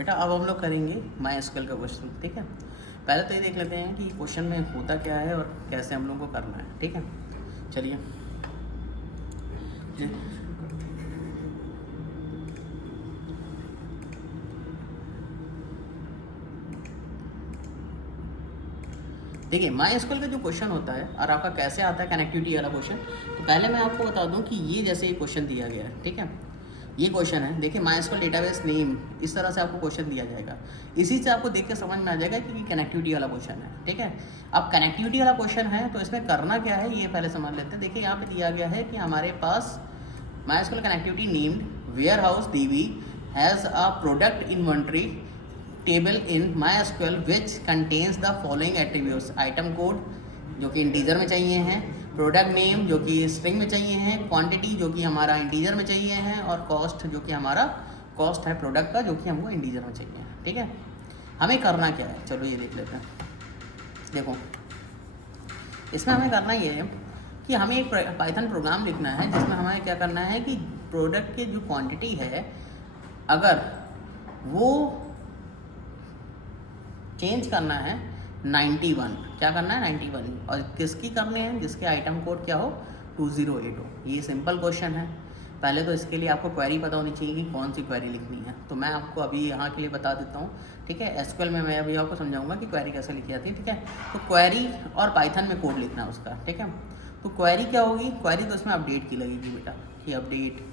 बेटा अब हम लोग करेंगे माई एसक्यूएल का क्वेश्चन, ठीक है। पहले तो ये देख लेते हैं कि क्वेश्चन में होता क्या है और कैसे हम लोग को करना है, ठीक है। चलिए देखिए माई एसक्यूएल का जो क्वेश्चन होता है और आपका कैसे आता है कनेक्टिविटी वाला क्वेश्चन, तो पहले मैं आपको बता दूं कि ये जैसे ये क्वेश्चन दिया गया है, ठीक है। ये क्वेश्चन है, देखिए माई एसक्यूएल डेटाबेस नेम, इस तरह से आपको क्वेश्चन दिया जाएगा। इसी से आपको देख के समझ में आ जाएगा कि कनेक्टिविटी वाला क्वेश्चन है, ठीक है। अब कनेक्टिविटी वाला क्वेश्चन है तो इसमें करना क्या है ये पहले समझ लेते हैं। देखिए यहाँ पे दिया गया है कि हमारे पास my SQL connectivity named warehouse DB has a product inventory table in MySQL which contains the following attributes, item code जो कि इंटीजर में चाहिए हैं, प्रोडक्ट नेम जो कि स्ट्रिंग में चाहिए हैं, क्वांटिटी जो कि हमारा इंटीजर में चाहिए है, और कॉस्ट जो कि हमारा कॉस्ट है प्रोडक्ट का जो कि हमको इंटीजर में चाहिए, ठीक है। हमें करना क्या है, चलो ये देख लेते हैं। देखो इसमें हमें करना ये है कि हमें एक पाइथन प्रोग्राम लिखना है जिसमें हमें क्या करना है कि प्रोडक्ट की जो क्वांटिटी है अगर वो चेंज करना है 91, क्या करना है 91, और किसकी करने हैं जिसके आइटम कोड क्या हो 2080 हो। ये सिंपल क्वेश्चन है। पहले तो इसके लिए आपको क्वेरी पता होनी चाहिए कि कौन सी क्वेरी लिखनी है, तो मैं आपको अभी यहाँ के लिए बता देता हूँ, ठीक है। एसक्यूएल में मैं अभी आपको समझाऊंगा कि क्वेरी कैसे लिखी जाती है, ठीक है। तो क्वेरी और पाइथन में कोड लिखना है उसका, ठीक है। तो क्वेरी क्या होगी, क्वेरी तो उसमें अपडेट की लगेगी बेटा, कि अपडेट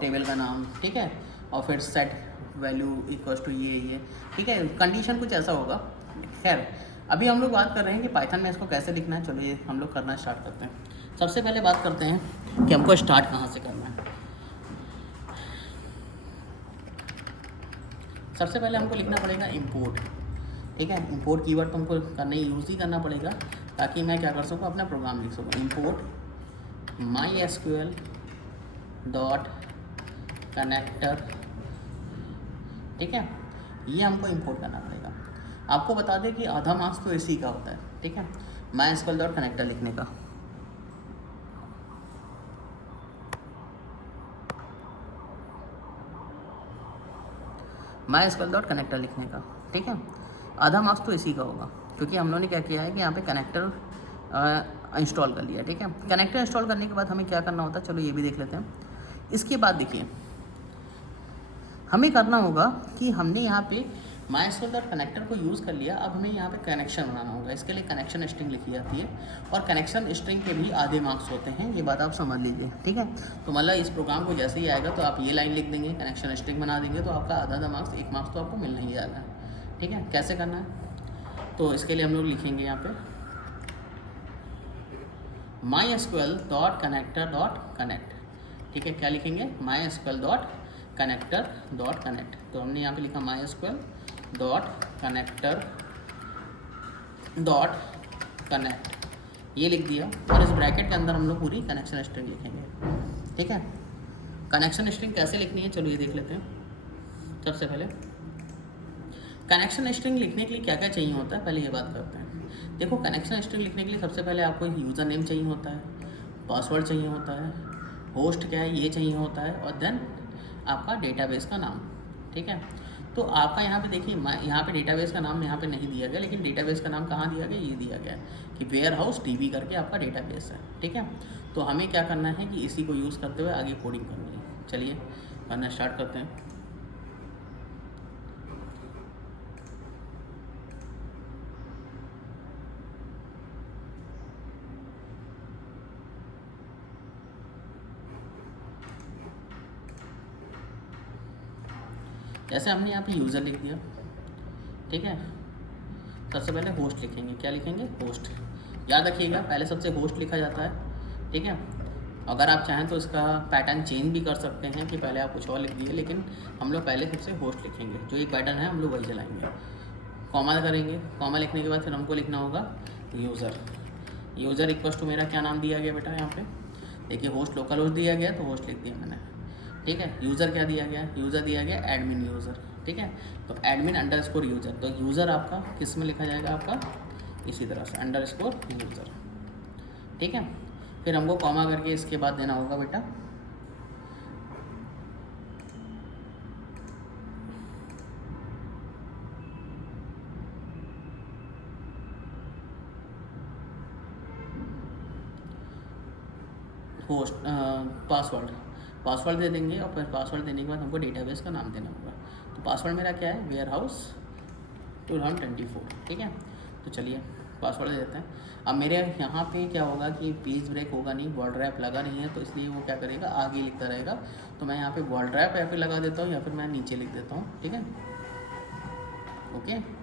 टेबल का नाम, ठीक है, और फिर सेट वैल्यू इक्वल्स टू ये, ठीक है। कंडीशन कुछ ऐसा होगा। खैर अभी हम लोग बात कर रहे हैं कि पाइथन में इसको कैसे लिखना है। चलो ये हम लोग करना स्टार्ट करते हैं। सबसे पहले बात करते हैं कि हमको स्टार्ट कहाँ से करना है। सबसे पहले हमको लिखना पड़ेगा इंपोर्ट, ठीक है। इंपोर्ट कीवर्ड तो हमको करने यूज़ ही करना पड़ेगा ताकि मैं क्या कर सकूँ, अपना प्रोग्राम लिख सकूँ। इंपोर्ट MySQL डॉट कनेक्टर, ठीक है। ये हमको इंपोर्ट करना पड़ेगा। आपको बता दें कि आधा मार्क्स तो इसी का होता है, ठीक है, MySQL डॉट कनेक्टर लिखने का। MySQL डॉट कनेक्टर लिखने का, ठीक है। आधा मार्क्स तो इसी का होगा क्योंकि हम लोगों ने क्या किया है कि यहाँ पे कनेक्टर इंस्टॉल कर लिया, ठीक है। कनेक्टर इंस्टॉल करने के बाद हमें क्या करना होता है, चलो ये भी देख लेते हैं। इसके बाद देखिए हमें करना होगा कि हमने यहाँ पे MySQL डॉट कनेक्टर को यूज़ कर लिया, अब हमें यहाँ पे कनेक्शन बनाना होगा। इसके लिए कनेक्शन स्ट्रिंग लिखी जाती है और कनेक्शन स्ट्रिंग के भी आधे मार्क्स होते हैं, ये बात आप समझ लीजिए, ठीक है। तो मतलब इस प्रोग्राम को जैसे ही आएगा तो आप ये लाइन लिख देंगे, कनेक्शन स्ट्रिंग बना देंगे, तो आपका आधा मार्क्स 1 मार्क्स तो आपको मिलना ही जाना है, ठीक है। कैसे करना है, तो इसके लिए हम लोग लिखेंगे यहाँ पे MySQL dot connector dot connect, ठीक है। क्या लिखेंगे, MySQL dot connector dot connect. तो हमने यहाँ पे लिखा MySQL dot connector dot connect, ये लिख दिया, और इस ब्रैकेट के अंदर हम लोग पूरी कनेक्शन स्ट्रिंग लिखेंगे, ठीक है। कनेक्शन स्ट्रिंग कैसे लिखनी है, चलो ये देख लेते हैं। सबसे पहले कनेक्शन स्ट्रिंग लिखने के लिए क्या क्या चाहिए होता है, पहले ये बात करते हैं। देखो कनेक्शन स्ट्रिंग लिखने के लिए सबसे पहले आपको यूज़र नेम चाहिए होता है, पासवर्ड चाहिए होता है, होस्ट क्या है ये चाहिए होता है, और देन आपका डेटाबेस का नाम, ठीक है। तो आपका यहाँ पे देखिए यहाँ पे डेटाबेस का नाम यहाँ पे नहीं दिया गया, लेकिन डेटाबेस का नाम कहाँ दिया गया, ये दिया गया है कि वेयर हाउस DB करके आपका डेटाबेस है, ठीक है। तो हमें क्या करना है कि इसी को यूज़ करते हुए आगे कोडिंग करनी है। चलिए करना स्टार्ट करते हैं। जैसे हमने यहाँ पे यूज़र लिख दिया, ठीक है। सबसे पहले होस्ट लिखेंगे, क्या लिखेंगे, होस्ट। याद रखिएगा पहले सबसे होस्ट लिखा जाता है, ठीक है। अगर आप चाहें तो इसका पैटर्न चेंज भी कर सकते हैं कि पहले आप कुछ और लिख दिए, लेकिन हम लोग पहले सबसे होस्ट लिखेंगे, जो एक पैटर्न है हम लोग वही चलाएंगे। कॉमा करेंगे, कॉमा लिखने के बाद फिर हमको लिखना होगा यूज़र। यूज़र इक्वल्स टू मेरा क्या नाम दिया गया बेटा, यहाँ पे देखिए होस्ट लोकल होस्ट दिया गया तो होस्ट लिख दिया मैंने, ठीक है। यूज़र क्या दिया गया, यूज़र दिया गया एडमिन यूज़र, ठीक है। तो एडमिन अंडरस्कोर यूज़र, तो यूज़र आपका किस में लिखा जाएगा, आपका इसी तरह से अंडरस्कोर यूज़र, ठीक है। फिर हमको कॉमा करके इसके बाद देना होगा बेटा होस्ट पासवर्ड दे देंगे और फिर पासवर्ड देने के बाद हमको डेटाबेस का नाम देना होगा। तो पासवर्ड मेरा क्या है, वेयर हाउस 2024, ठीक है। तो चलिए पासवर्ड दे देते हैं। अब मेरे यहाँ पे क्या होगा कि पेज ब्रेक होगा नहीं, वर्ड रैप लगा नहीं है, तो इसलिए वो क्या करेगा, आगे लिखता रहेगा। तो मैं यहाँ पे वर्ड रैप या फिर लगा देता हूँ या फिर मैं नीचे लिख देता हूँ, ठीक है। ओके,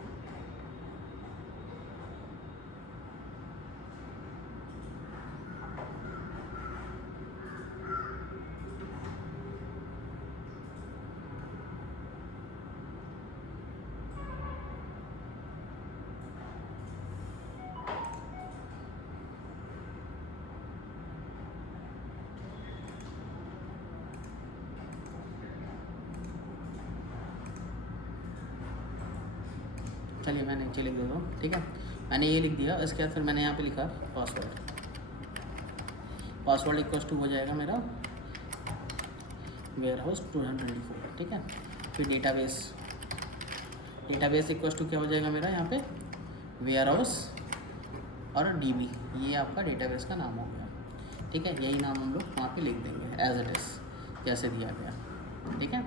चलिए मैं नीचे लिख देता हूँ, ठीक है। मैंने ये लिख दिया। इसके बाद फिर मैंने यहाँ पे लिखा पासवर्ड इक्वल्स टू हो जाएगा मेरा वेयर हाउस 2024, ठीक है। फिर डेटाबेस इक्वल्स टू क्या हो जाएगा मेरा यहाँ पे, वेयर हाउस और DB, ये आपका डेटाबेस का नाम हो गया, ठीक है। यही नाम हम लोग वहाँ पे लिख देंगे एज इट इज़ जैसे दिया गया, ठीक है।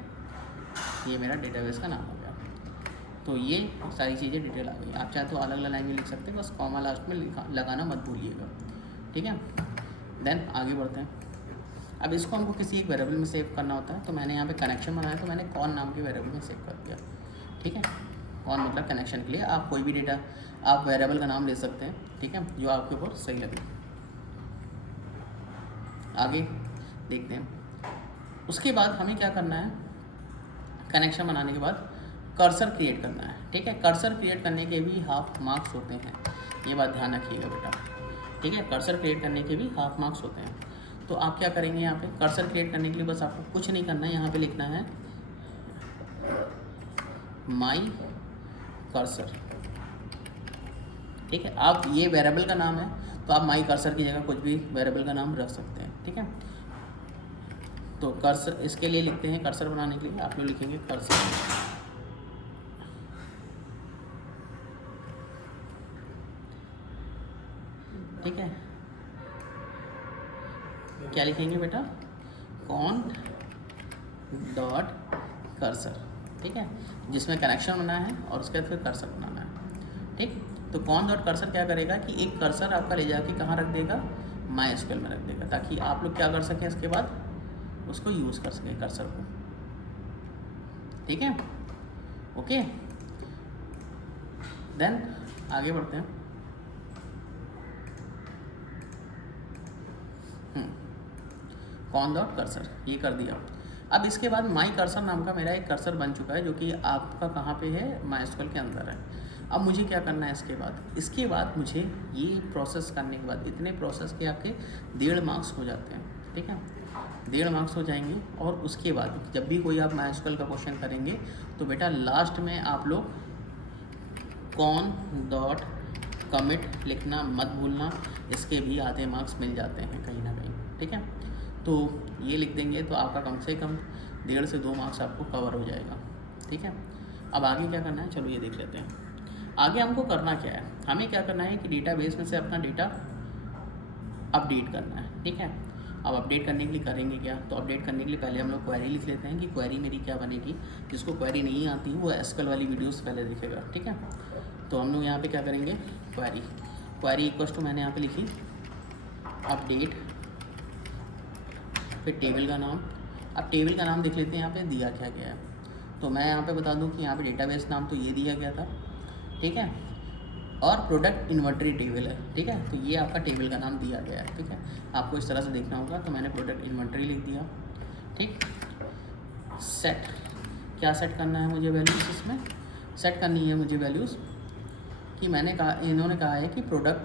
ये मेरा डेटाबेस का नाम हो गया। तो ये सारी चीज़ें डिटेल आ गई। आप चाहे तो अलग अलग लाइन में लिख सकते हैं, बस कॉमा लास्ट में लगाना मत भूलिएगा, ठीक है। देन आगे बढ़ते हैं। अब इसको हमको किसी एक वेरिएबल में सेव करना होता है। तो मैंने यहाँ पे कनेक्शन बनाया, तो मैंने कौन नाम के वेरिएबल में सेव कर दिया, ठीक है। कौन मतलब कनेक्शन के लिए आप कोई भी डेटा आप वेरिएबल का नाम ले सकते हैं, ठीक है, जो आपके ऊपर सही लगे। आगे देखते हैं। उसके बाद हमें क्या करना है, कनेक्शन बनाने के बाद कर्सर क्रिएट करना है, ठीक है। कर्सर क्रिएट करने के भी हाफ मार्क्स होते हैं, ये बात ध्यान रखिएगा बेटा, ठीक है। कर्सर क्रिएट करने के भी हाफ मार्क्स होते हैं। तो आप क्या करेंगे, यहाँ पे कर्सर क्रिएट करने के लिए बस आपको कुछ नहीं करना है, यहाँ पे लिखना है माई कर्सर, ठीक है। आप ये वेरिएबल का नाम है तो आप माई कर्सर की जगह कुछ भी वेरिएबल का नाम रख सकते हैं, ठीक है। तो कर्सर इसके लिए लिखते हैं, कर्सर बनाने के लिए आप लोग लिखेंगे कर्सर, ठीक है। क्या लिखेंगे बेटा, कॉन डॉट कर्सर, ठीक है, जिसमें कनेक्शन बनाना है और उसके बाद फिर कर्सर बनाना है, ठीक। तो कॉन डॉट कर्सर क्या करेगा कि एक कर्सर आपका ले जाके कहाँ रख देगा, MySQL में रख देगा, ताकि आप लोग क्या कर सकें इसके बाद उसको यूज़ कर सकें कर्सर को, ठीक है। ओके, देन आगे बढ़ते हैं। कॉन डॉट कर्सर ये कर दिया। अब इसके बाद माई कर्सर नाम का मेरा एक कर्सर बन चुका है, जो कि आपका कहाँ पे है, MySQL के अंदर है। अब मुझे क्या करना है इसके बाद मुझे ये प्रोसेस करने के बाद, इतने प्रोसेस के आपके 1.5 मार्क्स हो जाते हैं, ठीक है। 1.5 मार्क्स हो जाएंगे। और उसके बाद जब भी कोई आप MySQL का क्वेश्चन करेंगे तो बेटा लास्ट में आप लोग कॉन डॉट कमिट लिखना मत भूलना, इसके भी आधे मार्क्स मिल जाते हैं कहीं ना कहीं, ठीक है। तो ये लिख देंगे तो आपका कम से कम 1.5 से 2 मार्क्स आपको कवर हो जाएगा, ठीक है। अब आगे क्या करना है, चलो ये देख लेते हैं। आगे हमको करना क्या है, हमें क्या करना है कि डेटाबेस में से अपना डेटा अपडेट करना है, ठीक है। अब अपडेट करने के लिए करेंगे क्या, तो अपडेट करने के लिए पहले हम लोग क्वेरी लिख लेते हैं कि क्वेरी मेरी क्या बनेगी। जिसको क्वेरी नहीं आती वो SQL वाली वीडियोस पहले देखेगा, ठीक है। तो हम लोग यहाँ पे क्या करेंगे, क्वेरी इक्वल्स टू मैंने यहाँ पे लिखी अपडेट, फिर टेबल का नाम। अब टेबल का नाम देख लेते हैं यहाँ पे दिया क्या गया है। तो मैं यहाँ पे बता दूँ कि यहाँ पे डेटाबेस नाम तो ये दिया गया था, ठीक है, और प्रोडक्ट इन्वेंटरी टेबल है, ठीक है। तो ये आपका टेबल का नाम दिया गया है, ठीक है। आपको इस तरह से देखना होगा। तो मैंने प्रोडक्ट इन्वेंटरी लिख दिया, ठीक। सेट, क्या सेट करना है मुझे वैल्यूज़, इसमें सेट करनी है मुझे वैल्यूज़ कि मैंने कहा, इन्होंने कहा है कि प्रोडक्ट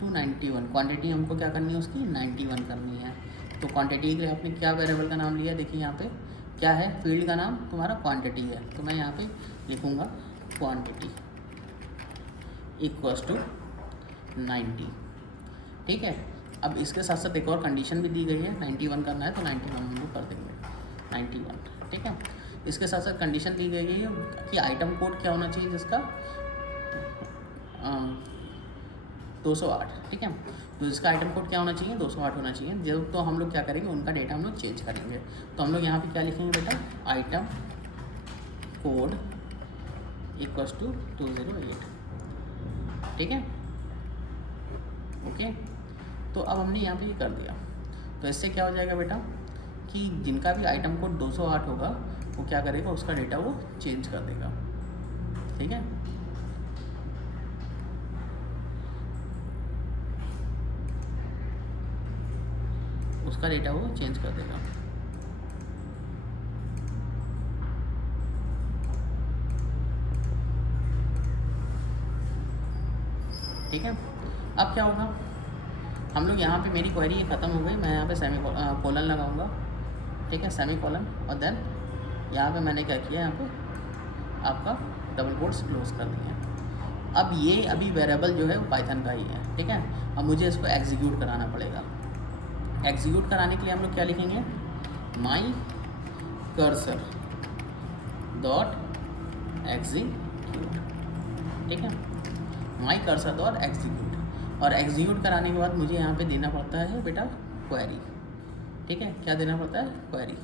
291, क्वांटिटी हमको क्या करनी है उसकी 91 करनी है। तो क्वांटिटी के लिए आपने क्या वेरिएबल का नाम लिया, देखिए यहाँ पे क्या है, फील्ड का नाम तुम्हारा क्वांटिटी है। तो मैं यहाँ पे लिखूँगा क्वांटिटी इक्वल्स टू 90, ठीक है। अब इसके साथ साथ एक और कंडीशन भी दी गई है, 91 करना है तो 91 हम लोग कर देंगे 91, ठीक है। इसके साथ साथ कंडीशन दी गई है कि आइटम कोड क्या होना चाहिए जिसका, 208, ठीक है। तो इसका आइटम कोड क्या होना चाहिए, 208 होना चाहिए। जब तो हम लोग क्या करेंगे, उनका डेटा हम लोग चेंज करेंगे। तो हम लोग यहाँ पे क्या लिखेंगे बेटा, आइटम कोड इक्वल्स टू 208, ठीक है, ओके। तो अब हमने यहाँ पे ये कर दिया। तो इससे क्या हो जाएगा बेटा कि जिनका भी आइटम कोड 208 होगा वो क्या करेगा, उसका डेटा वो चेंज कर देगा, ठीक है। उसका डेटा वो चेंज कर देगा, ठीक है। अब क्या होगा, हम लोग यहाँ पे मेरी क्वेरी ये ख़त्म हो गई, मैं यहाँ पे सेमी कोलन लगाऊंगा, ठीक है, सेमी कोलन, और देन यहाँ पे मैंने क्या किया, यहाँ पे आपका डबल कोट्स क्लोज कर दिए। अब ये अभी वेरिएबल जो है वो पाइथन का ही है, ठीक है। अब मुझे इसको एग्जीक्यूट कराना पड़ेगा। एग्जीक्यूट कराने के लिए हम लोग क्या लिखेंगे, माई कर्सर डॉट एग्जीक्यूट, ठीक है, माई कर्सर डॉट एग्जीक्यूट। और एग्जीक्यूट कराने के बाद मुझे यहाँ पे देना पड़ता है बेटा क्वेरी, ठीक है, क्या देना पड़ता है, क्वेरी।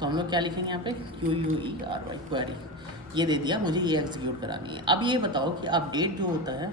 तो हम लोग क्या लिखेंगे यहाँ पे, QUERY, क्वेरी। ये दे दिया, मुझे ये एग्जीक्यूट करानी है। अब ये बताओ कि अपडेट जो होता है